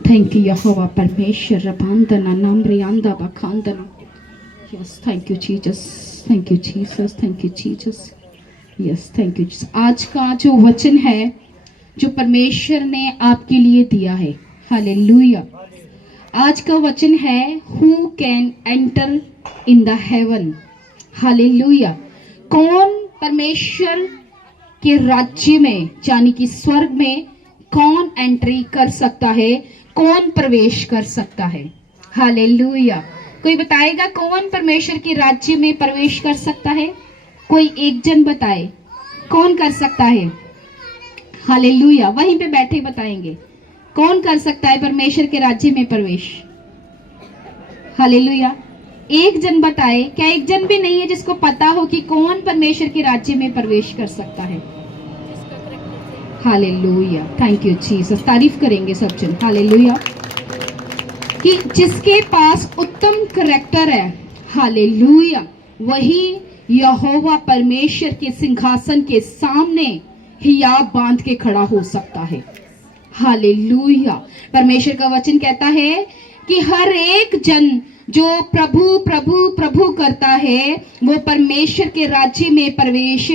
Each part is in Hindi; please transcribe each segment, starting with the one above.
Thank you, Yahweh Parmeshwar Rabandana Namriyanda Bakandana. Yes, thank you, Jesus. Thank you, Jesus. Thank you, Jesus. Yes, thank you, Jesus. आज का जो वचन है जो परमेश्वर ने आपके लिए दिया है, हालेलुया। आज का वचन है Who can enter in the heaven? Hallelujah. कौन परमेश्वर के राज्य में यानी कि स्वर्ग में कौन एंट्री कर सकता है, कौन प्रवेश कर सकता है? हालेलुया। कोई बताएगा कौन परमेश्वर के राज्य में प्रवेश कर सकता है? कोई एक जन बताए कौन कर सकता है? हालेलुया। वहीं पे बैठे बताएंगे कौन कर सकता है परमेश्वर के राज्य में प्रवेश? हालेलुया। एक जन बताए। क्या एक जन भी नहीं है जिसको पता हो कि कौन परमेश्वर के राज्य में प्रवेश कर सकता है? हालेलुया। Thank you Jesus. तारीफ करेंगे सब जन। हालेलुया। कि जिसके पास उत्तम करैक्टर है, हालेलुया, वही यहोवा परमेश्वर के सिंहासन के सामने हियाब बांध के खड़ा हो सकता है। हालेलुया। परमेश्वर का वचन कहता है कि हर एक जन जो प्रभु प्रभु प्रभु करता है वो परमेश्वर के राज्य में प्रवेश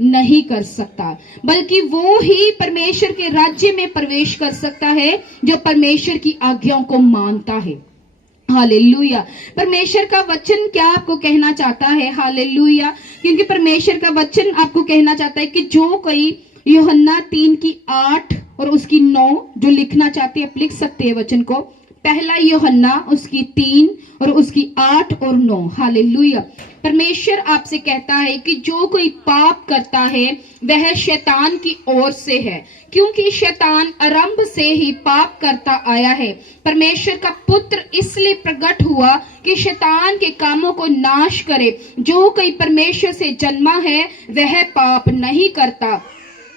नहीं कर सकता, बल्कि वो ही परमेश्वर के राज्य में प्रवेश कर सकता है जो परमेश्वर की आज्ञाओं को मानता है। हालेलुया। परमेश्वर का वचन क्या आपको कहना चाहता है? हालेलुया। क्योंकि परमेश्वर का वचन आपको कहना चाहता है कि जो कोई यूहन्ना 3:8 और उसकी 9 जो लिखना चाहते हैं आप लिख सकते हैं वचन को। पहला यूहन्ना उसकी 3 और उसकी 8 और 9। हालेलुया। परमेश्वर आपसे कहता है कि जो कोई पाप करता है वह शैतान की ओर से है, क्योंकि शैतान आरंभ से ही पाप करता आया है। परमेश्वर का पुत्र इसलिए प्रकट हुआ कि शैतान के कामों को नाश करे। जो कोई परमेश्वर से जन्मा है वह पाप नहीं करता,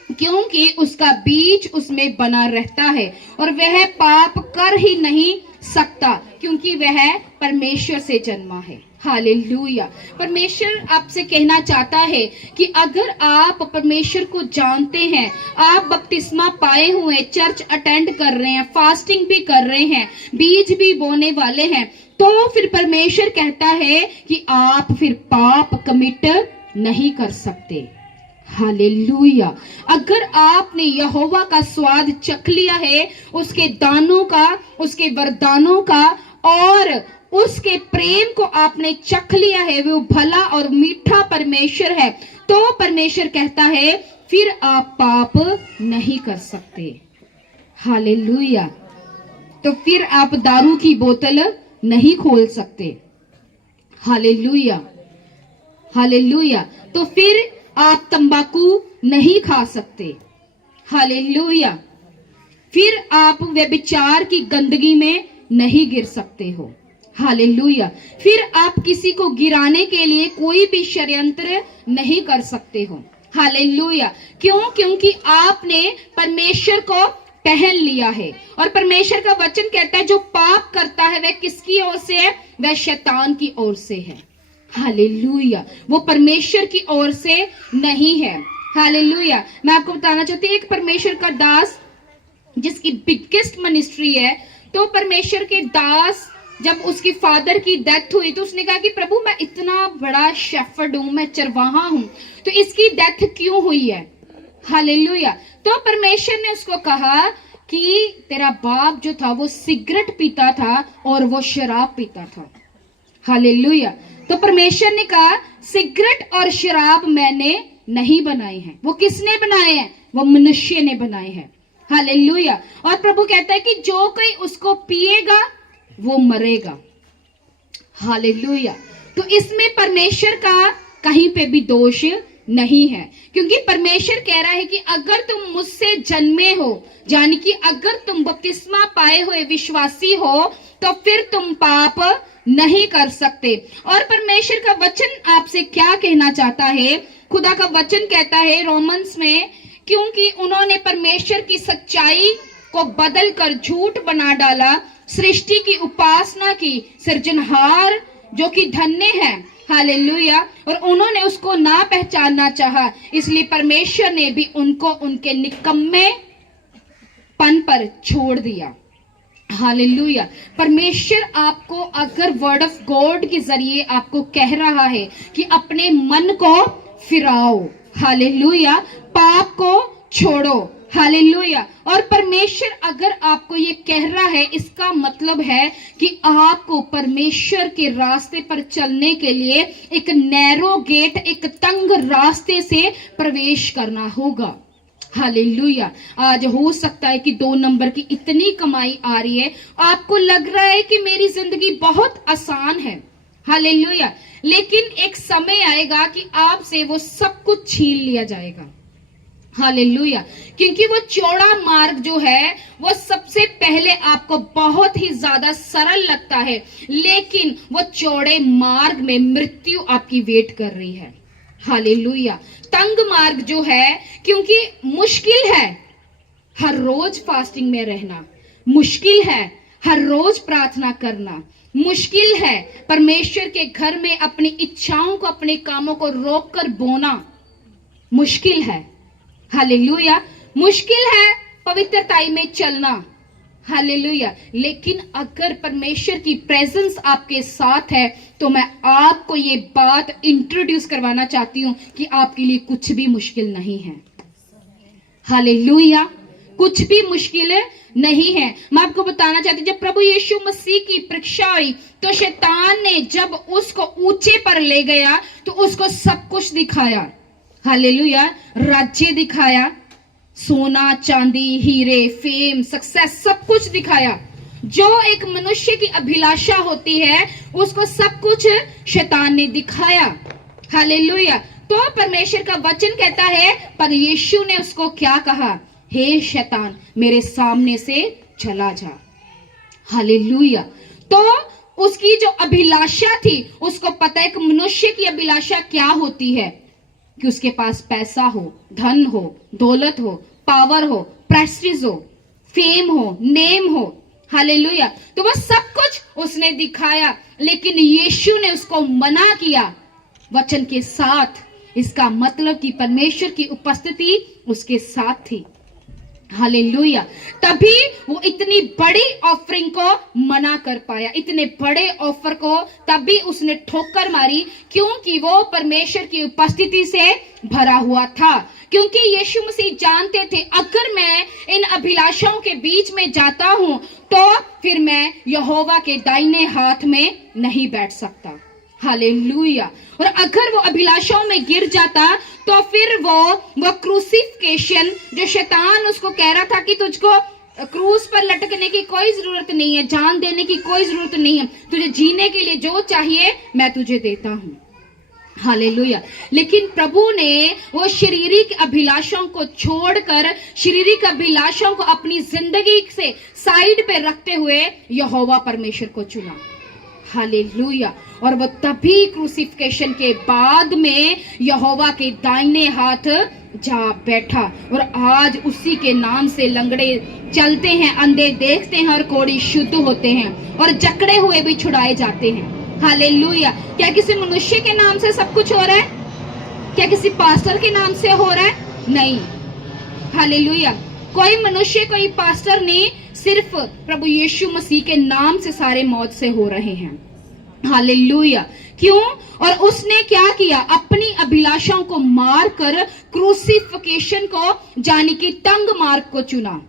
क्योंकि उसका बीज उसमें बना रहता है और वह पाप कर ही नहीं सकता, क्योंकि वह परमेश्वर से जन्मा है। हालेलुया। परमेश्वर आपसे कहना चाहता है कि अगर आप परमेश्वर को जानते हैं, आप बपतिस्मा पाए हुए, चर्च अटेंड कर रहे हैं, फास्टिंग भी कर रहे हैं, बीज भी बोने वाले हैं, तो फिर परमेश्वर कहता है कि आप फिर पाप कमिट नहीं कर सकते। हालेलुया। अगर आपने यहोवा का स्वाद चख लिया है, उसके दानों का, उसके वरदानों का और उसके प्रेम को आपने चख लिया है, वो भला और मीठा परमेश्वर है, तो परमेश्वर कहता है फिर आप पाप नहीं कर सकते। हालेलुया। तो फिर आप दारू की बोतल नहीं खोल सकते। हालेलुया। हालेलुया। तो फिर आप तंबाकू नहीं खा सकते। हालेलुया। फिर आप व्यभिचार की गंदगी में नहीं गिर सकते हो। हालेलुया। फिर आप किसी को गिराने के लिए कोई भी षड्यंत्र नहीं कर सकते हो। हालेलुया। क्यों? क्योंकि आपने परमेश्वर को पहन लिया है। और परमेश्वर का वचन कहता है जो पाप करता है वह किसकी ओर से है? वह शैतान की ओर से है। हालेलुया। वो परमेश्वर की ओर से नहीं है। हालेलुया। मैं आपको बताना चाहती हूँ एक परमेश्वर का दास जिसकी बिगेस्ट मिनिस्ट्री है, तो परमेश्वर के दास जब उसकी फादर की डेथ हुई तो उसने कहा कि प्रभु मैं इतना बड़ा शेफर्ड हूं, मैं चरवाहा हूं, तो इसकी डेथ क्यों हुई है? हालेलुया। तो परमेश्वर ने उसको कहा कि तेरा बाप जो था वो सिगरेट पीता था और वो शराब पीता था। हालेलुया। तो परमेश्वर ने कहा सिगरेट और शराब मैंने नहीं बनाए हैं। वो किसने बनाए हैं? वो मनुष्य ने बनाए हैं। हालेलुया। और प्रभु कहता है कि जो कोई उसको पिएगा वो मरेगा। हालेलुया। तो इसमें परमेश्वर का कहीं पे भी दोष नहीं है, क्योंकि परमेश्वर कह रहा है कि अगर तुम मुझसे जन्मे हो, यानी कि अगर तुम बपतिस्मा पाए हुए विश्वासी हो, तो फिर तुम पाप नहीं कर सकते। और परमेश्वर का वचन आपसे क्या कहना चाहता है? खुदा का वचन कहता है रोमन्स में, क्योंकि उन्होंने परमेश्वर की सच्चाई को बदल कर झूठ बना डाला, सृष्टि की उपासना की, सृजनहार जो कि धन्य है। हालेलुया। और उन्होंने उसको ना पहचानना चाहा, इसलिए परमेश्वर ने भी उनको उनके निकम्मे पन पर छोड़ दिया। हालेलुया। परमेश्वर आपको अगर वर्ड ऑफ गॉड के जरिए आपको कह रहा है कि अपने मन को फिराओ, हालेलुया, पाप को छोड़ो, हालेलुया, और परमेश्वर अगर आपको ये कह रहा है, इसका मतलब है कि आपको परमेश्वर के रास्ते पर चलने के लिए एक नैरो गेट, एक तंग रास्ते से प्रवेश करना होगा। हालेलुया। आज हो सकता है कि 2 नंबर की इतनी कमाई आ रही है, आपको लग रहा है कि मेरी जिंदगी बहुत आसान है, हालेलुया, लेकिन एक समय आएगा कि आपसे वो सब कुछ छीन लिया जाएगा, हालेलुया, क्योंकि वो चौड़ा मार्ग जो है वो सबसे पहले आपको बहुत ही ज्यादा सरल लगता है, लेकिन वो चौड़े मार्ग में मृत्यु आपकी वेट कर रही है, हालेलुया। तंग मार्ग जो है, क्योंकि मुश्किल है हर रोज फास्टिंग में रहना, मुश्किल है हर रोज प्रार्थना करना, मुश्किल है परमेश्वर के घर में अपनी इच्छाओं को, अपने कामों को रोककर बोना, मुश्किल है, हालेलुया, मुश्किल है पवित्रताई में चलना, हालेलुया, लेकिन अगर परमेश्वर की प्रेजेंस आपके साथ है तो मैं आपको ये बात इंट्रोड्यूस करवाना चाहती हूं कि आपके लिए कुछ भी मुश्किल नहीं है, हालेलुया, कुछ भी मुश्किल नहीं है। मैं आपको बताना चाहती हूँ, जब प्रभु यीशु मसीह की परीक्षा हुई तो शैतान ने जब उसको ऊंचे पर ले गया तो उसको सब कुछ दिखाया, हालेलुया, राज्य दिखाया, सोना चांदी हीरे फेम सक्सेस सब कुछ दिखाया, जो एक मनुष्य की अभिलाषा होती है उसको सब कुछ शैतान ने दिखाया, हालेलुया। तो परमेश्वर का वचन कहता है, पर यीशु ने उसको क्या कहा, हे शैतान मेरे सामने से चला जा, हालेलुया। तो उसकी जो अभिलाषा थी, उसको पता है कि मनुष्य की अभिलाषा क्या होती है, कि उसके पास पैसा हो, धन हो, दौलत हो, पावर हो, प्रेस्टीज हो, फेम हो, नेम हो, हालेलुया। तो वह सब कुछ उसने दिखाया, लेकिन यीशु ने उसको मना किया वचन के साथ। इसका मतलब कि परमेश्वर की उपस्थिति उसके साथ थी, हालेलुया। तभी वो इतनी बड़ी ऑफरिंग को मना कर पाया, इतने बड़े ऑफर को तभी उसने ठोकर मारी, क्योंकि वो परमेश्वर की उपस्थिति से भरा हुआ था। क्योंकि यीशु मसीह जानते थे, अगर मैं इन अभिलाषाओं के बीच में जाता हूं तो फिर मैं यहोवा के दाहिने हाथ में नहीं बैठ सकता, हालेलुया। और अगर वो अभिलाषाओं में गिर जाता तो फिर वो क्रूसिफिकेशन जो शैतान उसको कह रहा था कि तुझको क्रूस पर लटकने की कोई जरूरत नहीं है, जान देने की कोई जरूरत नहीं है, तुझे जीने के लिए जो चाहिए मैं तुझे देता हूं, हालेलुया। लेकिन प्रभु ने वो शारीरिक अभिलाषाओं को छोड़कर, शारीरिक अभिलाषाओं को अपनी जिंदगी से साइड पे रखते हुए यहोवा परमेश्वर को चुना, हालेलुया। और वो तभी क्रूसिफिकेशन के बाद में यहोवा के दाहिने हाथ जा बैठा, और आज उसी के नाम से लंगड़े चलते हैं, अंधे देखते हैं और कोढ़ी शुद्ध होते हैं, और जकड़े हुए भी छुड़ाए जाते हैं, हालेलुया। क्या किसी मनुष्य के नाम से सब कुछ हो रहा है? क्या किसी पास्टर के नाम से हो रहा है? नहीं, हालेलुया। कोई मनुष्य, कोई पास्टर नहीं, सिर्फ प्रभु यीशु मसीह के नाम से सारे मौत से हो रहे हैं, हालेलुया। क्यों? और उसने क्या किया, अपनी अभिलाषाओं को मारकर क्रूसिफिकेशन को, यानी कि तंग मार्ग को चुना,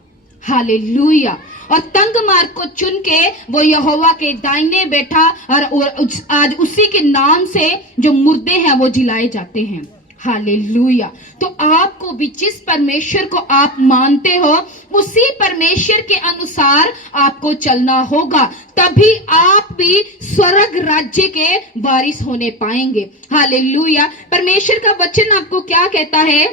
हालेलुया। और तंग मार्ग को चुन के वो यहोवा के दाहिने बैठा, और आज उसी के नाम से जो मुर्दे हैं वो जिलाए जाते हैं, हालेलुया। तो आपको भी जिस परमेश्वर को आप मानते हो उसी परमेश्वर के अनुसार आपको चलना होगा, तभी आप भी स्वर्ग राज्य के वारिस होने पाएंगे, हालेलुया। परमेश्वर का वचन आपको क्या कहता है?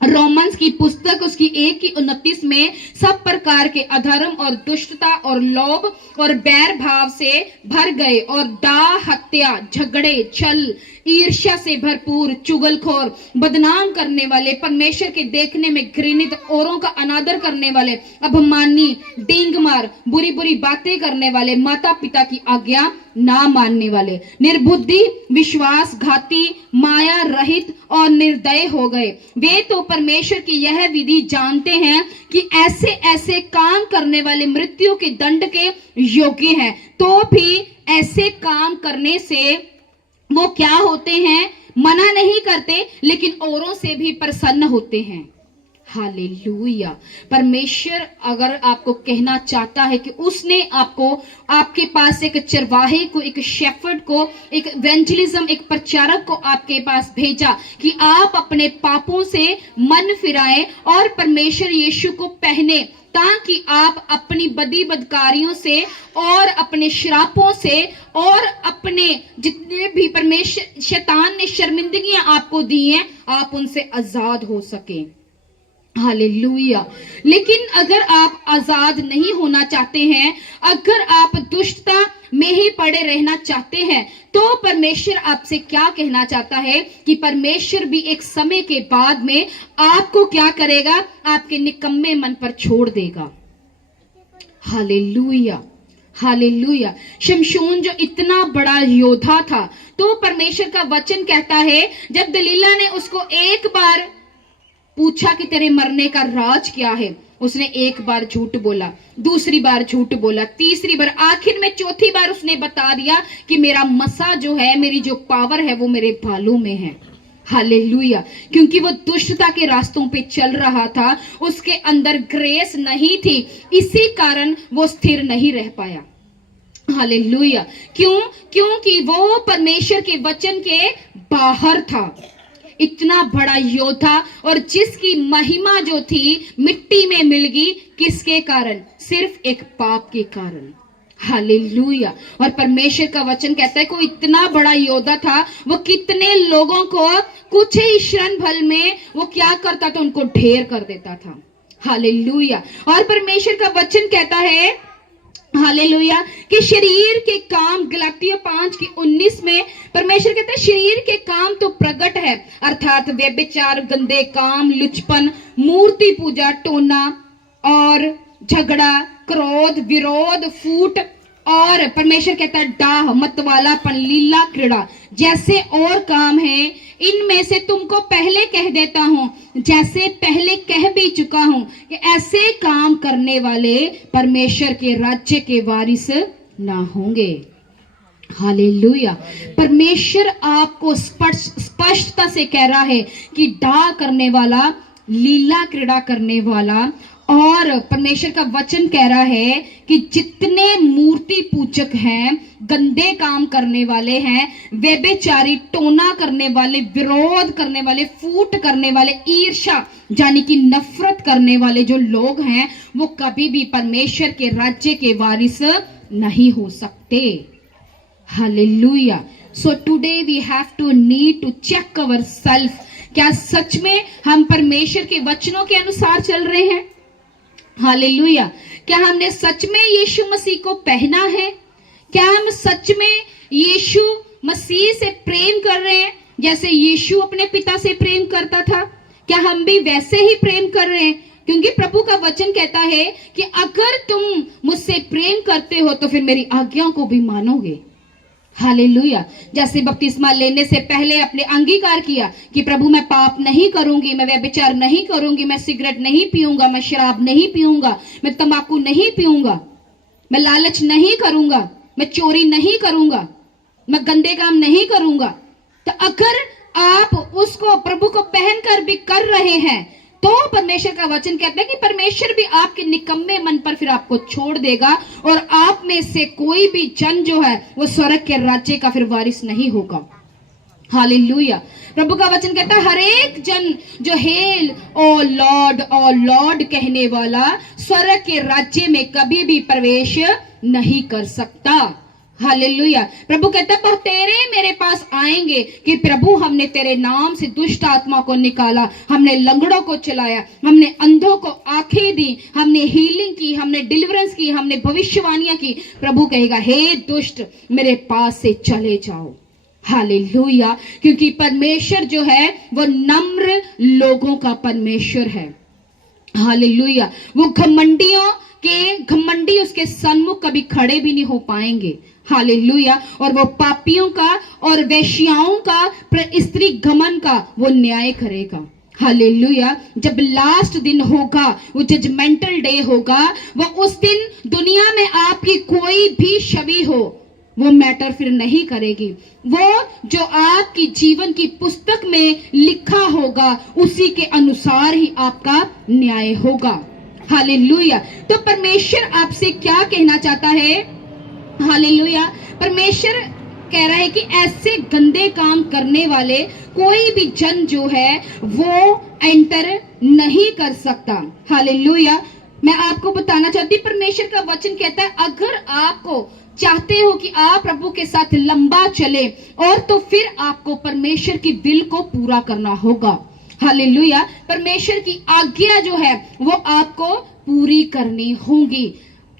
रोमन्स की पुस्तक उसकी 1:29 में, सब प्रकार के अधर्म और दुष्टता और लोभ और बैर भाव से भर गए, और डाह, हत्या, झगड़े, छल, ईर्ष्या से भरपूर, चुगलखोर, बदनाम करने वाले, परमेश्वर के देखने में घृणित, औरों का अनादर करने वाले, अभिमानी, डींग मार, बुरी बुरी बातें करने वाले, माता पिता की आज्ञा ना मानने वाले, निर्बुद्धि, विश्वासघाती, माया रहित और निर्दय हो गए। वे तो परमेश्वर की यह विधि जानते हैं कि ऐसे ऐसे काम करने वाले मृत्यु के दंड के योग्य हैं, तो भी ऐसे काम करने से वो क्या होते हैं? मना नहीं करते, लेकिन औरों से भी प्रसन्न होते हैं। हालेलुया। परमेश्वर अगर आपको कहना चाहता है कि उसने आपको, आपके पास एक चरवाहे को, एक शेफर्ड को, एक इवेंजलिज्म, एक प्रचारक को आपके पास भेजा कि आप अपने पापों से मन फिराएं और परमेश्वर यीशु को पहने, ताकि आप अपनी बदी बदकारियों से और अपने श्रापों से और अपने जितने भी परमेश्वर शैतान ने शर्मिंदगियां आपको दी हैं, आप उनसे आजाद हो सके। हालेलुया। लेकिन अगर आप आजाद नहीं होना चाहते हैं, अगर आप दुष्टता में ही पड़े रहना चाहते हैं, तो परमेश्वर आपसे क्या कहना चाहता है कि परमेश्वर भी एक समय के बाद में आपको क्या करेगा? आपके निकम्मे मन पर छोड़ देगा। Hallelujah, hallelujah. शमशोन जो इतना बड़ा योद्धा था, तो परमेश्वर का वचन कहता है, जब दलीला ने उसको एक बार पूछा कि तेरे मरने का राज क्या है, उसने एक बार झूठ बोला, दूसरी बार झूठ बोला, तीसरी बार, आखिर में चौथी बार उसने बता दिया कि मेरा मसा जो है, मेरी जो पावर है, वो मेरे बालों में है। हालेलुया। क्योंकि वो दुष्टता के रास्तों पे चल रहा था, उसके अंदर ग्रेस नहीं थी, इसी कारण वो स्थिर नहीं रह पाया। हालेलुया। क्यों? क्योंकि वो परमेश्वर के वचन के बाहर था। इतना बड़ा योद्धा, और जिसकी महिमा जो थी मिट्टी में मिल गई, किसके कारण? सिर्फ एक पाप के कारण। हालेलुया। और परमेश्वर का वचन कहता है कोई इतना बड़ा योद्धा था, वो कितने लोगों को कुछ ही क्षण भर में वो क्या करता था? उनको ढेर कर देता था। हालेलुया। और परमेश्वर का वचन कहता है, हालेलुया, कि शरीर के काम, गलातियों 5:19 में परमेश्वर कहता है शरीर के काम तो प्रकट है, अर्थात व्यभिचार, गंदे काम, लुचपन, मूर्ति पूजा, टोना और झगड़ा, क्रोध, विरोध, फूट, और परमेश्वर कहता है डाह, मतवालापन, लीला क्रीड़ा जैसे और काम है। इनमें से तुमको पहले कह देता हूं, जैसे पहले कह भी चुका हूं, कि ऐसे काम करने वाले परमेश्वर के राज्य के वारिस ना होंगे। हालेलुया। परमेश्वर आपको स्पष्टता से कह रहा है कि डाह करने वाला, लीला क्रीड़ा करने वाला, और परमेश्वर का वचन कह रहा है कि जितने मूर्ति पूजक हैं, गंदे काम करने वाले हैं, व्यभिचारी, टोना करने वाले, विरोध करने वाले, फूट करने वाले, ईर्ष्या यानी कि नफरत करने वाले जो लोग हैं, वो कभी भी परमेश्वर के राज्य के वारिस नहीं हो सकते। Hallelujah. So today we have to need to check our self. क्या सच में हम परमेश्वर के वचनों के अनुसार चल रहे हैं? हालेलुया। क्या हमने सच में यीशु मसीह को पहना है? क्या हम सच में यीशु मसीह से प्रेम कर रहे हैं जैसे यीशु अपने पिता से प्रेम करता था? क्या हम भी वैसे ही प्रेम कर रहे हैं? क्योंकि प्रभु का वचन कहता है कि अगर तुम मुझसे प्रेम करते हो तो फिर मेरी आज्ञाओं को भी मानोगे। हालेलुया। जैसे बपतिस्मा लेने से पहले आपने अंगीकार किया कि प्रभु मैं पाप नहीं करूंगी, मैं व्यभिचार नहीं करूंगी, मैं सिगरेट नहीं पीऊंगा, मैं शराब नहीं पीऊंगा, मैं तंबाकू नहीं पीऊंगा, मैं लालच नहीं करूंगा, मैं चोरी नहीं करूंगा, मैं गंदे काम नहीं करूंगा। तो अगर आप उसको, प्रभु को पहनकर भी कर रहे हैं, तो परमेश्वर का वचन कहता है कि परमेश्वर भी आपके निकम्मे मन पर फिर आपको छोड़ देगा, और आप में से कोई भी जन जो है वो स्वर्ग के राज्य का फिर वारिस नहीं होगा। हालेलुया। प्रभु का वचन कहता है हर एक जन जो हेल ओ लॉर्ड कहने वाला स्वर्ग के राज्य में कभी भी प्रवेश नहीं कर सकता। हालेलुया। प्रभु कहता है तेरे मेरे पास आएंगे कि प्रभु हमने तेरे नाम से दुष्ट आत्मा को निकाला, हमने लंगड़ों को चलाया, हमने अंधों को आंखें दी, हमने हीलिंग की, हमने डिलीवरेंस की, हमने भविष्यवाणियां की। प्रभु कहेगा हे दुष्ट मेरे पास से चले जाओ। हालेलुया, क्योंकि परमेश्वर जो है वो नम्र लोगों का परमेश्वर है। हालेलुया, वो घमंडी उसके सन्मुख कभी खड़े भी नहीं हो पाएंगे। हालेलुया, और वो पापियों का और वेश्याओं का, स्त्री गमन का वो न्याय करेगा। हालेलुया, जब लास्ट दिन होगा, वो जजमेंटल डे होगा, वो उस दिन दुनिया में आपकी कोई भी छवि हो वो मैटर फिर नहीं करेगी। वो जो आपकी जीवन की पुस्तक में लिखा होगा उसी के अनुसार ही आपका न्याय होगा। हालेलुया, तो परमेश्वर आपसे क्या कहना चाहता है? हालेलुया, परमेश्वर कह रहा है कि ऐसे गंदे काम करने वाले कोई भी जन जो है वो एंटर नहीं कर सकता। हालेलुया, मैं आपको बताना चाहती, परमेश्वर का वचन कहता है अगर आपको चाहते हो कि आप प्रभु के साथ लंबा चले और तो फिर आपको परमेश्वर की विल को पूरा करना होगा। हालेलुया, परमेश्वर की आज्ञा जो है वो आपको पूरी करनी होगी।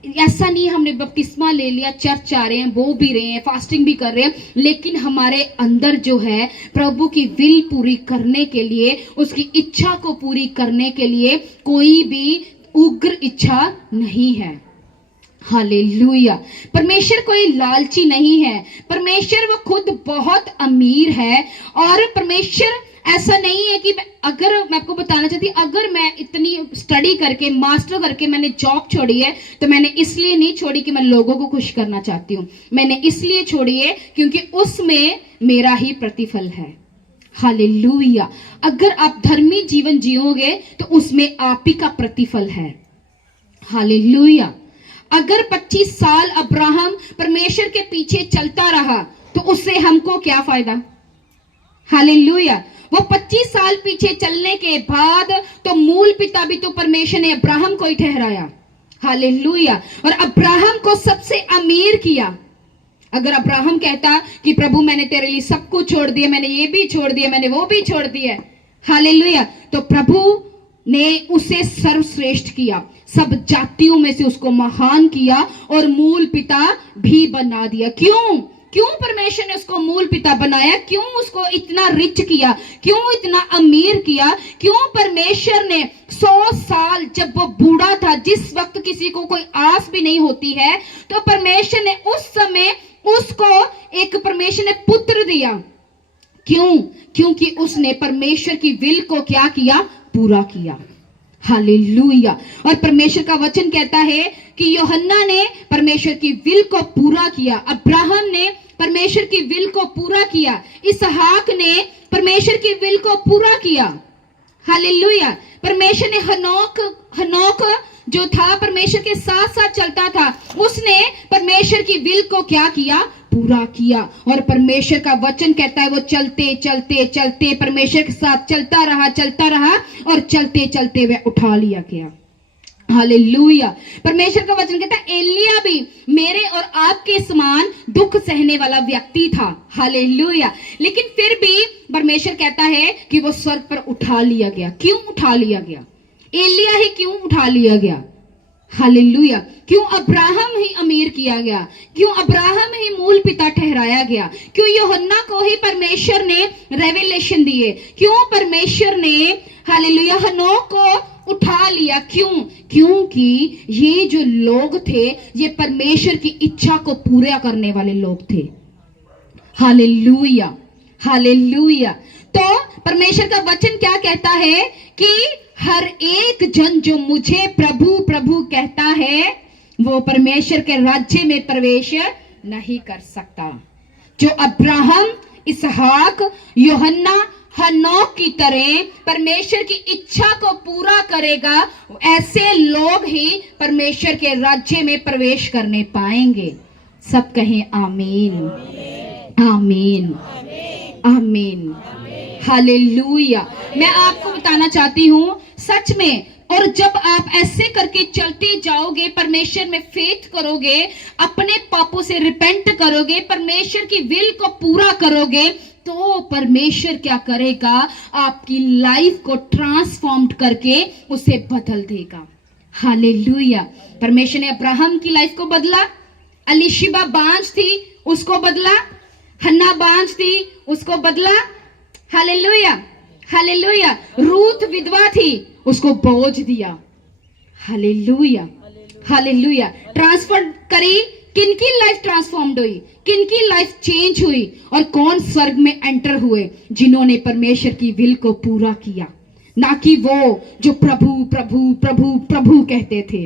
ऐसा नहीं हमने बपतिस्मा ले लिया, चर्च आ रहे हैं, वो भी रहे हैं, फास्टिंग भी कर रहे हैं, लेकिन हमारे अंदर जो है प्रभु की विल पूरी करने के लिए, उसकी इच्छा को पूरी करने के लिए कोई भी उग्र इच्छा नहीं है। हालेलुया, परमेश्वर कोई लालची नहीं है, परमेश्वर वो खुद बहुत अमीर है। और परमेश्वर ऐसा नहीं है कि अगर मैं आपको बताना चाहती, अगर मैं इतनी स्टडी करके मास्टर करके मैंने जॉब छोड़ी है तो मैंने इसलिए नहीं छोड़ी कि मैं लोगों को खुश करना चाहती हूँ, मैंने इसलिए छोड़ी है क्योंकि उसमें मेरा ही प्रतिफल है। हालेलुया, अगर आप धर्मी जीवन जियोगे तो उसमें आप ही का प्रतिफल है। हालेलुया, अगर 25 साल अब्राहम परमेश्वर के पीछे चलता रहा तो उससे हमको क्या फायदा? हालेलुया, वो 25 साल पीछे चलने के बाद तो मूल पिता भी तो परमेश्वर ने अब्राहम को ही ठहराया। हालेलुया, और अब्राहम को सबसे अमीर किया। अगर अब्राहम कहता कि प्रभु मैंने तेरे लिए सब कुछ छोड़ दिया, मैंने ये भी छोड़ दिया, मैंने वो भी छोड़ दिया, हालेलुया, तो प्रभु ने उसे सर्वश्रेष्ठ किया, सब जातियों में से उसको महान किया और मूल पिता भी बना दिया। क्यों? क्यों परमेश्वर ने उसको मूल पिता बनाया? क्यों उसको इतना रिच किया? क्यों इतना अमीर किया? क्यों परमेश्वर ने 100 साल जब वो बूढ़ा था, जिस वक्त किसी को कोई आस भी नहीं होती है, तो परमेश्वर ने उस समय उसको एक परमेश्वर ने पुत्र दिया। क्यों? क्योंकि उसने परमेश्वर की विल को क्या किया? पूरा किया। हालेलुया, और परमेश्वर का वचन कहता है कि यूहन्ना ने परमेश्वर की विल को पूरा किया, अब्राहम ने परमेश्वर की विल को पूरा किया, इसहाक ने परमेश्वर की विल को पूरा किया। हालेलुया, परमेश्वर ने हनोक जो था परमेश्वर के साथ साथ चलता था, उसने परमेश्वर की विल को क्या किया? पूरा किया। और परमेश्वर का वचन कहता है वो चलते चलते चलते परमेश्वर के साथ चलता रहा और चलते चलते वह उठा लिया गया। हालेलुया, परमेश्वर का वचन कहता है एलिया भी मेरे और आपके समान दुख सहने वाला व्यक्ति था। हालेलुया, लेकिन फिर भी परमेश्वर कहता है कि वो स्वर्ग पर उठा लिया गया। क्यों उठा लिया गया? एलिया ही क्यों उठा लिया गया? हालेलुया, क्यों अब्राहम ही अमीर किया गया? क्यों अब्राहम ही मूल पिता ठहराया गया? क्यों यूहन्ना को ही परमेश्वर ने रेवलेशन दिए? क्यों परमेश्वर ने हालेलुया हनोक को उठा लिया? क्यों? क्योंकि ये जो लोग थे ये परमेश्वर की इच्छा को पूरा करने वाले लोग थे। हालेलुया, हालेलुया, तो परमेश्वर का वचन क्या कहता है कि हर एक जन जो मुझे प्रभु प्रभु कहता है वो परमेश्वर के राज्य में प्रवेश नहीं कर सकता। जो अब्राहम, इसहाक, यूहन्ना, हनोक की तरह परमेश्वर की इच्छा को पूरा करेगा, ऐसे लोग ही परमेश्वर के राज्य में प्रवेश करने पाएंगे। सब कहें आमीन, आमीन, आमीन। हालेलुया, मैं आपको बताना चाहती हूँ सच में, और जब आप ऐसे करके चलते जाओगे, परमेश्वर में फेथ करोगे, अपने पापों से रिपेंट करोगे, परमेश्वर की विल को पूरा करोगे, तो परमेश्वर क्या करेगा? आपकी लाइफ को ट्रांसफॉर्म करके उसे बदल देगा। हालेलुया, परमेश्वर ने अब्राहम की लाइफ को बदला, अलीशिबा बांझ थी उसको बदला, हन्ना बांझ थी, उसको बदला, हालेलुया, हालेलुया। रूथ विधवा थी, उसको बोझ दिया, हालेलुया, हालेलुया। ट्रांसफर करी, किनकी लाइफ ट्रांसफॉर्म्ड हुई, किनकी लाइफ चेंज हुई, और कौन स्वर्ग में एंटर हुए, जिन्होंने परमेश्वर की विल को पूरा किया, ना कि वो जो प्रभु प्रभु प्रभु प्रभु कहते थे,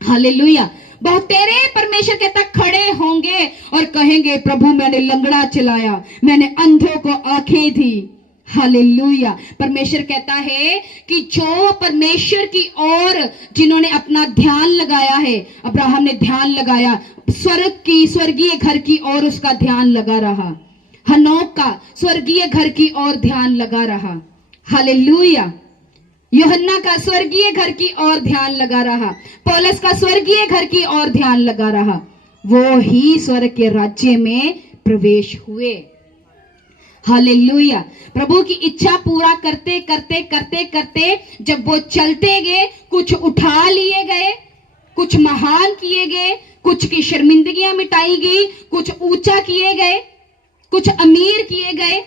हालेलुया। बहुतेरे परमेश्वर कहता खड़े होंगे और कहेंगे प्रभु मैंने लंगड़ा चलाया, मैंने अंधों को आंखें दी, हालेलुया। परमेश्वर कहता है कि जो परमेश्वर की ओर जिन्होंने अपना ध्यान लगाया है, अब्राहम ने ध्यान लगाया, स्वर्गीय घर की ओर उसका ध्यान लगा रहा, हनोक का स्वर्गीय घर की ओर ध्यान लगा रहा, हालेलुया। यूहन्ना का स्वर्गीय घर की ओर ध्यान लगा रहा, पौलुस का स्वर्गीय घर की ओर ध्यान लगा रहा, वो ही स्वर्ग के राज्य में प्रवेश हुए, हालेलुया। प्रभु की इच्छा पूरा करते करते करते करते जब वो चलते गए, कुछ उठा लिए गए, कुछ महान किए गए, कुछ की शर्मिंदगियां मिटाई गई, कुछ ऊंचा किए गए, कुछ अमीर किए गए,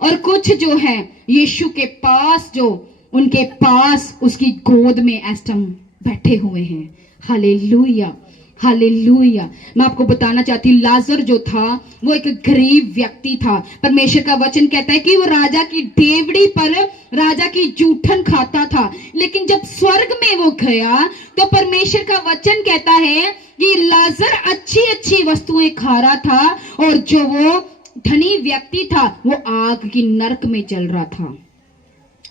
और कुछ जो है यीशु के पास, जो उनके पास उसकी गोद में एस्टम बैठे हुए हैं, हालेलुया, हालेलुया। मैं आपको बताना चाहती हूँ, लाजर जो था वो एक गरीब व्यक्ति था। परमेश्वर का वचन कहता है कि वो राजा की देवड़ी पर राजा की जूठन खाता था, लेकिन जब स्वर्ग में वो गया तो परमेश्वर का वचन कहता है कि लाजर अच्छी अच्छी वस्तुएं खा रहा था, और जो वो धनी व्यक्ति था वो आग की नरक में जल रहा था,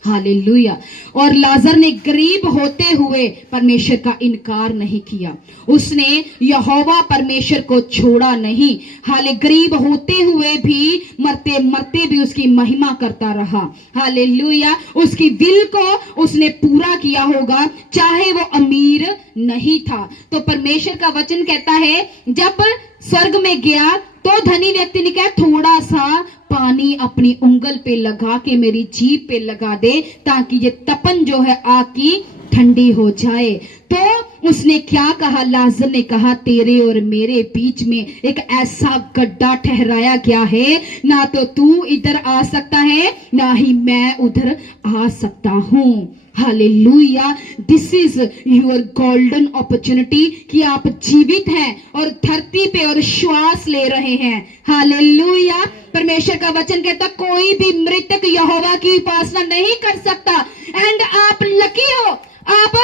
हालेलुया। और लाजर ने गरीब होते हुए परमेश्वर का इनकार नहीं किया, उसने यहोवा परमेश्वर को छोड़ा नहीं, हाले गरीब होते हुए भी, मरते मरते भी उसकी महिमा करता रहा, हालेलुया। उसकी विल को उसने पूरा किया होगा, चाहे वो अमीर नहीं था। तो परमेश्वर का वचन कहता है जब स्वर्ग में गया तो धनी व्यक्ति ने कहा थोड़ा सा पानी अपनी उंगल पे लगा के मेरी जीभ पे लगा दे, ताकि ये तपन जो है आग की ठंडी हो जाए। तो उसने क्या कहा, लाजर ने कहा तेरे और मेरे बीच में एक ऐसा गड्ढा ठहराया गया है, ना तो तू इधर आ सकता है, ना ही मैं उधर आ सकता हूँ, hallelujah. This is your golden opportunity कि आप जीवित हैं और धरती पे और श्वास ले रहे हैं, हालेलुया। परमेश्वर का वचन कहता कोई भी मृतक यहोवा की उपासना नहीं कर सकता, एंड आप लकी हो, आप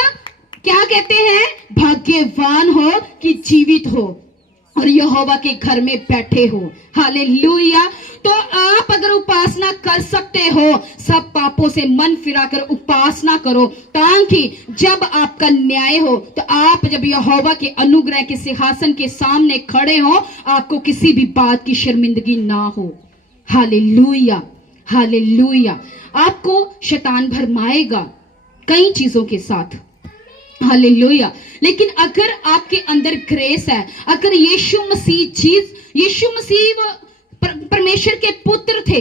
क्या कहते हैं, भाग्यवान हो कि जीवित हो और यहोवा के घर में बैठे हो, हालेलुया। तो आप अगर उपासना कर सकते हो, सब पापों से मन फिराकर उपासना करो, ताकि जब आपका न्याय हो तो आप जब यहोवा के अनुग्रह के सिंहासन के सामने खड़े हो, आपको किसी भी बात की शर्मिंदगी ना हो, हालेलुया, हालेलुया। आपको शैतान भरमाएगा कई चीजों के साथ, हालेलुया, लेकिन अगर आपके अंदर ग्रेस है, अगर यीशु मसीह परमेश्वर के पुत्र थे,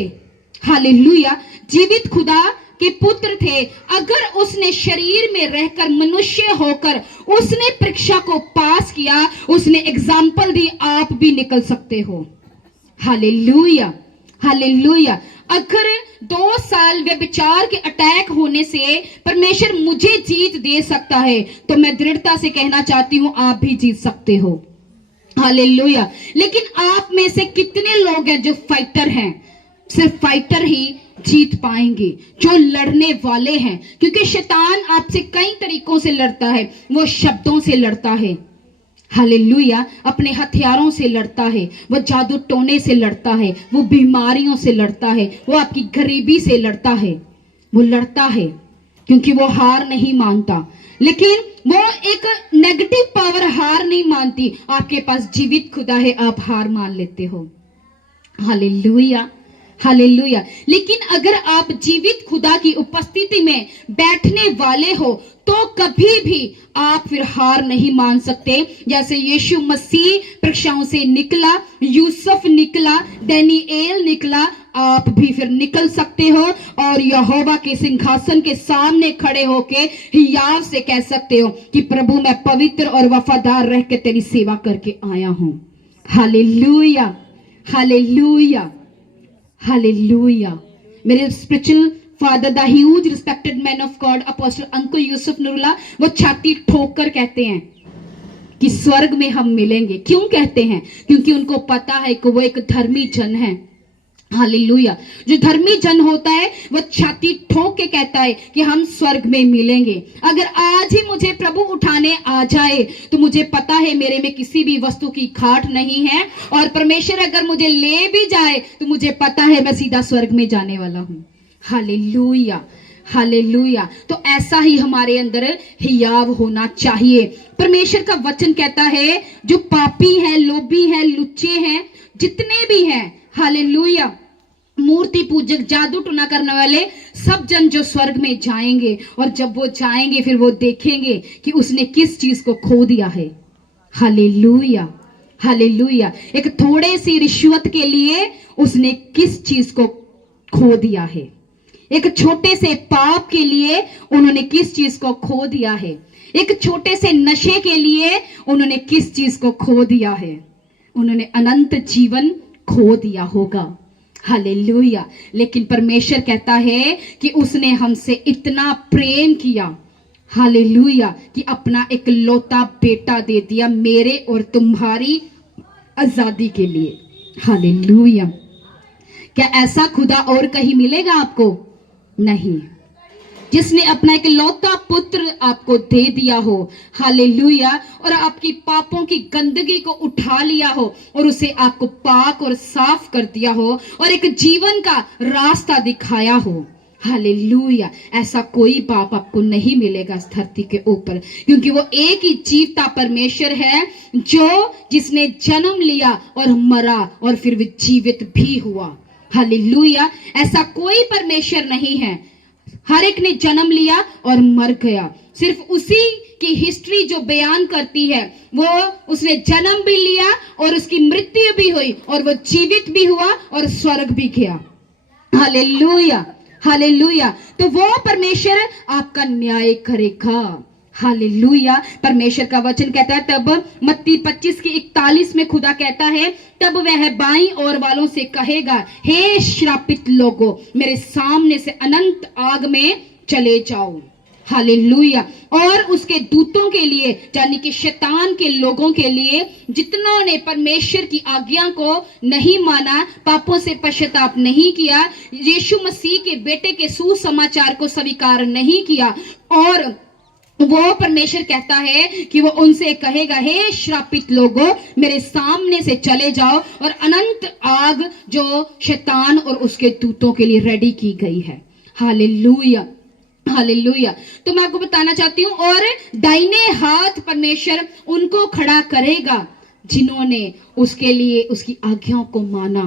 हालेलुया, जीवित खुदा के पुत्र थे, अगर उसने शरीर में रहकर मनुष्य होकर उसने परीक्षा को पास किया, उसने एग्जाम्पल दी, आप भी निकल सकते हो, हालेलुया, हालेलुया। अगर 2 साल व्यभिचार के अटैक होने से परमेश्वर मुझे जीत दे सकता है, तो मैं दृढ़ता से कहना चाहती हूं आप भी जीत सकते हो, हालेलुया। लेकिन आप में से कितने लोग हैं जो फाइटर हैं? सिर्फ फाइटर ही जीत पाएंगे, जो लड़ने वाले हैं, क्योंकि शैतान आपसे कई तरीकों से लड़ता है। वो शब्दों से लड़ता है, हालेलुया, अपने हथियारों से लड़ता है, वो जादू टोने से लड़ता है, वो बीमारियों से लड़ता है, वो आपकी गरीबी से लड़ता है, वो लड़ता है क्योंकि वो हार नहीं मानता। लेकिन वो एक नेगेटिव पावर हार नहीं मानती, आपके पास जीवित खुदा है, आप हार मान लेते हो, हालेलुया, हालेलुया। लेकिन अगर आप जीवित खुदा की उपस्थिति में बैठने वाले हो तो कभी भी आप फिर हार नहीं मान सकते। जैसे यीशु मसीह परीक्षाओं से निकला, यूसुफ निकला, दानिएल निकला, आप भी फिर निकल सकते हो और यहोवा के सिंहासन के सामने खड़े होके हियाव से कह सकते हो कि प्रभु मैं पवित्र और वफादार रह के तेरी सेवा करके आया हूं, हालेलुया, हालेलुया, हालेलुया। मेरे spiritual father, the huge respected man of God apostle Ankul Yusuf Nurullah, वो छाती ठोक कर कहते हैं कि स्वर्ग में हम मिलेंगे। क्यों कहते हैं? क्योंकि उनको पता है कि वो एक धर्मी जन है। हालेलुया। जो धर्मी जन होता है वो छाती ठोक के कहता है कि हम स्वर्ग में मिलेंगे। अगर आज ही मुझे प्रभु उठाने आ जाए तो मुझे पता है मेरे में किसी भी वस्तु की खाट नहीं है, और परमेश्वर अगर मुझे ले भी जाए तो मुझे पता है मैं सीधा स्वर्ग में जाने वाला हूं। Hallelujah, hallelujah. तो ऐसा ही हमारे अंदर हियाव होना चाहिए। परमेश्वर का वचन कहता है जो पापी हैं, लोभी हैं, लुच्चे हैं, जितने भी हैं, हालेलुया, मूर्ति पूजक, जादू टोना करने वाले, सब जन जो स्वर्ग में जाएंगे, और जब वो जाएंगे फिर वो देखेंगे कि उसने किस चीज को खो दिया है। Hallelujah, hallelujah. एक थोड़े सी रिश्वत के लिए उसने किस चीज को खो दिया है। एक छोटे से पाप के लिए उन्होंने किस चीज को खो दिया है। एक छोटे से नशे के लिए उन्होंने किस चीज को खो दिया है। उन्होंने अनंत जीवन खो दिया होगा। हालेलुया। लेकिन परमेश्वर कहता है कि उसने हमसे इतना प्रेम किया, हालेलुया, कि अपना एक लौता बेटा दे दिया मेरे और तुम्हारी आजादी के लिए। हालेलुया। क्या ऐसा खुदा और कहीं मिलेगा आपको? नहीं। जिसने अपना एक लौता पुत्र आपको दे दिया हो, हालेलुया, और आपकी पापों की गंदगी को उठा लिया हो और उसे आपको पाक और साफ कर दिया हो और एक जीवन का रास्ता दिखाया हो। हालेलुया। ऐसा कोई बाप आपको नहीं मिलेगा इस धरती के ऊपर, क्योंकि वो एक ही जीवता परमेश्वर है जो जिसने जन्म लिया और मरा और फिर वो जीवित भी हुआ। हालेलुया। ऐसा कोई परमेश्वर नहीं है। हर एक ने जन्म लिया और मर गया। सिर्फ उसी की हिस्ट्री जो बयान करती है, वो उसने जन्म भी लिया और उसकी मृत्यु भी हुई और वो जीवित भी हुआ और स्वर्ग भी गया। Hallelujah, hallelujah. तो वो परमेश्वर आपका न्याय करेगा। हालेलुया। परमेश्वर का वचन कहता है, तब मत्ती 25:41 में खुदा कहता है, तब वह बाईं ओर वालों से कहेगा, हे श्रापित लोगों, मेरे सामने से अनंत आग में चले जाओ। हालेलुया। और उसके दूतों के लिए, यानी कि शैतान के लोगों के लिए, जितनों ने परमेश्वर की आज्ञा को नहीं माना, पापों से पश्चाताप नहीं किया, यीशु मसीह के बेटे के सुसमाचार को स्वीकार नहीं किया, और वो परमेश्वर कहता है कि वो उनसे कहेगा, हे श्रापित लोगों, मेरे सामने से चले जाओ, और अनंत आग जो शैतान और उसके दूतों के लिए रेडी की गई है। Hallelujah, hallelujah. तो मैं आपको बताना चाहती हूँ, और दाहिने हाथ परमेश्वर उनको खड़ा करेगा जिन्होंने उसके लिए उसकी आज्ञाओं को माना।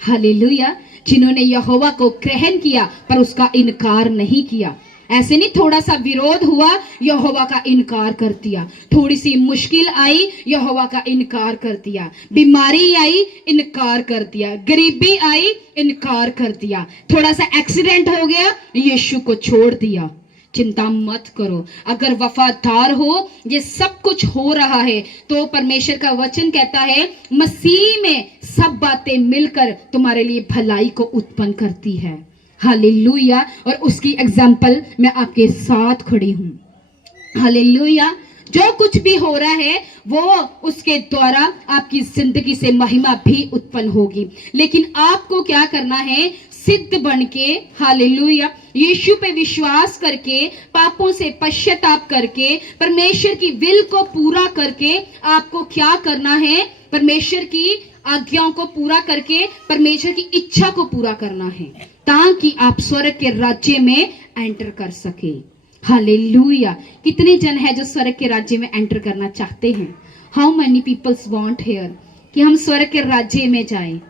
हालेलुया। जिन्होंने यहोवा को ग्रहण किया पर उसका इनकार नहीं किया। ऐसे नहीं थोड़ा सा विरोध हुआ, यहोवा का इनकार कर दिया। थोड़ी सी मुश्किल आई, यहोवा का इनकार कर दिया। बीमारी आई, इनकार कर दिया। गरीबी आई, इनकार कर दिया। थोड़ा सा एक्सीडेंट हो गया, यीशु को छोड़ दिया। चिंता मत करो, अगर वफादार हो, ये सब कुछ हो रहा है तो परमेश्वर का वचन कहता है मसीह में सब बातें मिलकर तुम्हारे लिए भलाई को उत्पन्न करती है। हालेलुया। और उसकी एग्जाम्पल मैं आपके साथ खड़ी हूं। हालेलुया। जो कुछ भी हो रहा है वो उसके द्वारा आपकी जिंदगी से महिमा भी उत्पन्न होगी, लेकिन आपको क्या करना है? सिद्ध बन के, हालेलुया, यीशु पे विश्वास करके, पापों से पश्चाताप करके, परमेश्वर की विल को पूरा करके आपको क्या करना है? परमेश्वर की आज्ञाओं को पूरा करके परमेश्वर की इच्छा को पूरा करना है, ताकि आप स्वर्ग के राज्य में एंटर कर सके। हालेलुया। कितने जन है जो स्वर्ग के राज्य में एंटर करना चाहते हैं? How many peoples want here कि हम स्वर्ग के राज्य में जाएं?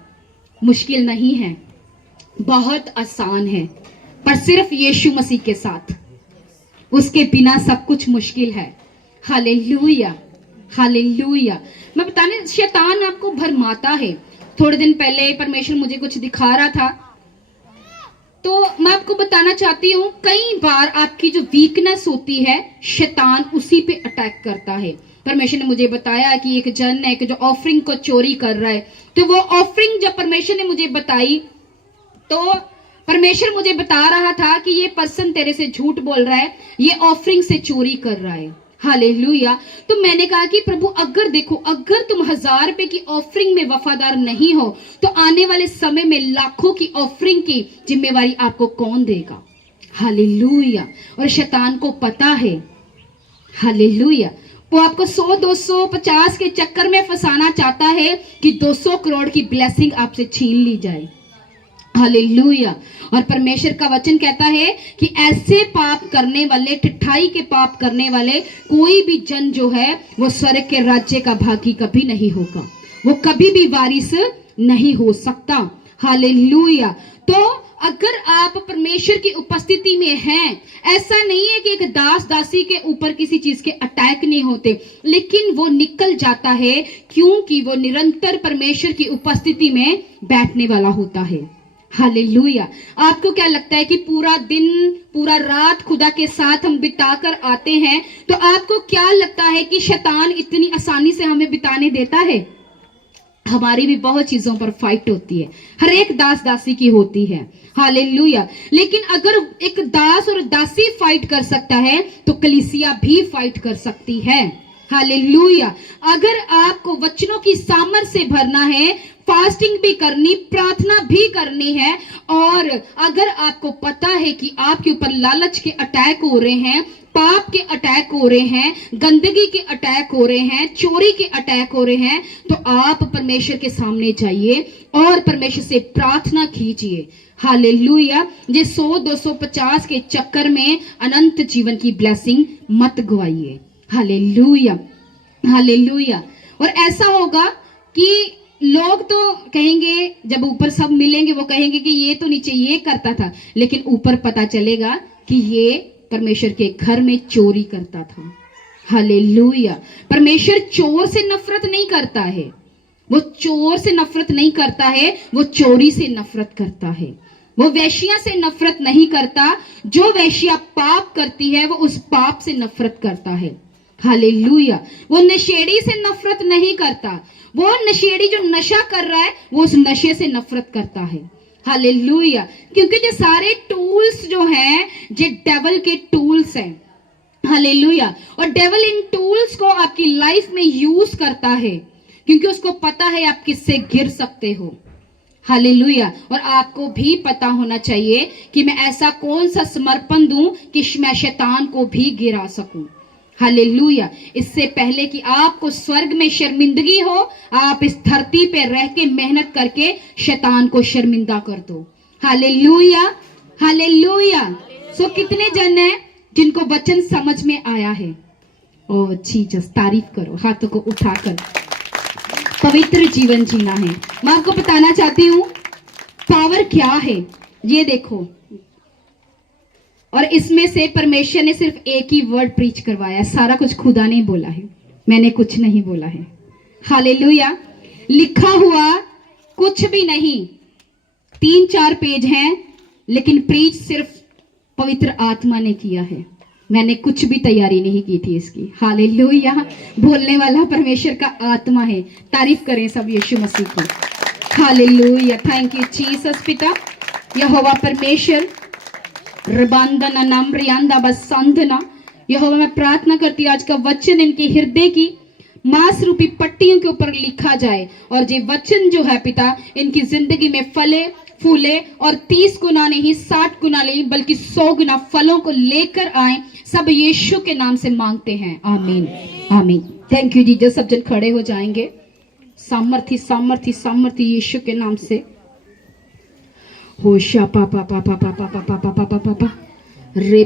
मुश्किल नहीं है, बहुत आसान है, पर सिर्फ यीशु मसीह के साथ, उसके बिना सब कुछ मुश्किल है। Hallelujah, hallelujah. मैं बताने, शैतान आपको भरमाता है। थोड़े दिन पहले परमेश्वर मुझे कुछ दिखा रहा था, तो मैं आपको बताना चाहती हूँ, कई बार आपकी जो वीकनेस होती है, शैतान उसी पे अटैक करता है। परमेश्वर ने मुझे बताया कि एक जन है कि जो ऑफरिंग को चोरी कर रहा है। तो वो ऑफरिंग जब परमेश्वर ने मुझे बताई तो परमेश्वर मुझे बता रहा था कि ये पर्सन तेरे से झूठ बोल रहा है, ये ऑफरिंग से चोरी कर रहा है। हालेलुया। तो मैंने कहा कि प्रभु अगर देखो, अगर तुम 1000 रुपए की ऑफरिंग में वफादार नहीं हो तो आने वाले समय में लाखों की ऑफरिंग की जिम्मेवारी आपको कौन देगा? हालेलुया। और शैतान को पता है, हालेलुया, वो आपको 100, 200, 50 के चक्कर में फंसाना चाहता है कि 200 करोड़ की ब्लेसिंग आपसे छीन ली जाए। हालेलुया। और परमेश्वर का वचन कहता है कि ऐसे पाप करने वाले, ठिठाई के पाप करने वाले कोई भी जन जो है वो स्वर्ग के राज्य का भागी कभी नहीं होगा, वो कभी भी वारिस नहीं हो सकता। हालेलुया। तो अगर आप परमेश्वर की उपस्थिति में हैं, ऐसा नहीं है कि एक दास दासी के ऊपर किसी चीज के अटैक नहीं होते, लेकिन वो निकल जाता है क्योंकि वो निरंतर परमेश्वर की उपस्थिति में बैठने वाला होता है। हालेलुया। आपको क्या लगता है कि पूरा दिन, पूरा रात खुदा के साथ हम बिताकर आते हैं, तो आपको क्या लगता है कि शैतान इतनी आसानी से हमें बिताने देता है? हमारी भी बहुत चीजों पर फाइट होती है, हर एक दास दासी की होती है। हालेलुया। लेकिन अगर एक दास और दासी फाइट कर सकता है तो कलीसिया भी फाइट कर सकती है। हालेलुया। अगर आपको वचनों की सामर्थ से भरना है, फास्टिंग भी करनी, प्रार्थना भी करनी है, और अगर आपको पता है कि आपके ऊपर लालच के अटैक हो रहे हैं, पाप के अटैक हो रहे हैं, गंदगी के अटैक हो रहे हैं, चोरी के अटैक हो रहे हैं, तो आप परमेश्वर के सामने जाइए और परमेश्वर से प्रार्थना कीजिए। हालेलुया। ये 100, 250 के चक्कर में अनंत जीवन की ब्लेसिंग मत गवाइए। हालेलुया। हालेलुया। और ऐसा होगा कि लोग तो कहेंगे, जब ऊपर सब मिलेंगे वो कहेंगे कि ये तो नीचे ये करता था, लेकिन ऊपर पता चलेगा कि ये परमेश्वर के घर में चोरी करता था। हालेलुया। परमेश्वर चोर से नफरत नहीं करता है, वो चोर से नफरत नहीं करता है, वो चोरी से नफरत करता है। वो वेश्या से नफरत नहीं करता, जो वेश्या पाप करती है वो उस पाप से नफरत करता है। हालेलुया। वो नशेड़ी से नफरत नहीं करता, वो नशेड़ी जो नशा कर रहा है वो उस नशे से नफरत करता है। हालेलुया। क्योंकि ये सारे टूल्स जो हैं ये डेविल के टूल्स हैं। हालेलुया। और डेविल इन टूल्स को आपकी लाइफ में यूज करता है क्योंकि उसको पता है आप किससे गिर सकते हो। हालेलुया। और आपको भी पता होना चाहिए कि मैं ऐसा कौन सा समर्पण दूं कि मैं शैतान को भी गिरा सकूं। हालेलुया। इससे पहले कि आपको स्वर्ग में शर्मिंदगी हो, आप इस धरती पे रह के मेहनत करके शैतान को शर्मिंदा कर दो। हालेलुया। हालेलुया। सो कितने जन हैं जिनको वचन समझ में आया है? ओ जीसस, तारीफ करो हाथों को उठाकर। पवित्र जीवन जीना है। मैं आपको बताना चाहती हूं पावर क्या है। ये देखो, और इसमें से परमेश्वर ने सिर्फ एक ही वर्ड प्रीच करवाया, सारा कुछ खुदा ने बोला है, मैंने कुछ नहीं बोला है। हालेलुया। लिखा हुआ कुछ भी नहीं, 3-4 पेज हैं, लेकिन प्रीच सिर्फ पवित्र आत्मा ने किया है, मैंने कुछ भी तैयारी नहीं की थी इसकी। हालेलुया। बोलने वाला परमेश्वर का आत्मा है। तारीफ करें सब यीशु मसीह की। हालेलुया। Thank you Jesus. पिता यहोवा परमेश्वर, रबांदना नामरियांदा बसंदना, यहोवा मैं प्रार्थना करती हूं आज का वचन इनके हृदय की मांस रूपी पट्टियों के ऊपर लिखा जाए, और ये वचन जो है पिता इनकी जिंदगी में फले फूले, और 30 गुना नहीं, 60 गुना नहीं, बल्कि 100 गुना फलों को लेकर आए। सब यीशु के नाम से मांगते हैं, आमीन आमीन। Thank you Jesus. सब जन खड़े हो जाएंगे। सामर्थी सामर्थी सामर्थी यीशु के नाम से। होशा पापा पापा पापा पापा पापा पापा रे